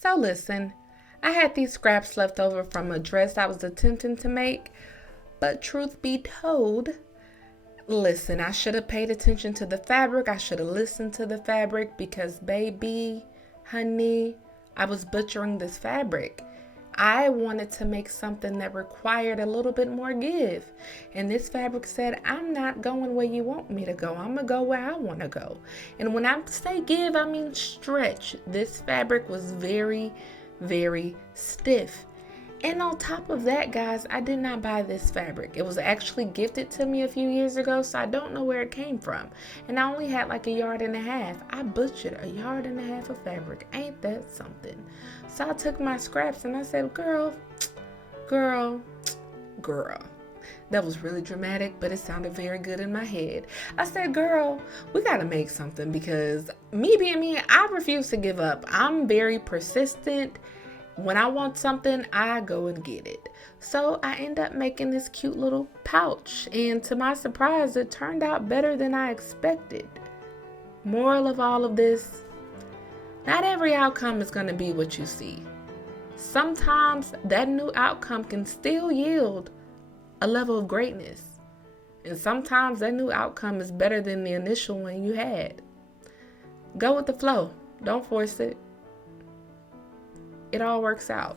So listen, I had these scraps left over from a dress I was attempting to make, but truth be told, listen, I should have paid attention to the fabric. I should have listened to the fabric because, baby, honey, I was butchering this fabric. I wanted to make something that required a little bit more give. And this fabric said, I'm not going where you want me to go. I'm going to go where I want to go. And when I say give, I mean stretch. This fabric was very, very stiff. And on top of that, guys, I did not buy this fabric. It was actually gifted to me a few years ago, so I don't know where it came from. And I only had like a yard and a half. I butchered a yard and a half of fabric. Ain't that something? So I took my scraps and I said, girl. That was really dramatic, but it sounded very good in my head. I said, girl, we got to make something because me being me, I refuse to give up. I'm very persistent. When I want something, I go and get it. So I end up making this cute little pouch. And to my surprise, it turned out better than I expected. Moral of all of this, not every outcome is going to be what you see. Sometimes that new outcome can still yield a level of greatness. And sometimes that new outcome is better than the initial one you had. Go with the flow. Don't force it. It all works out.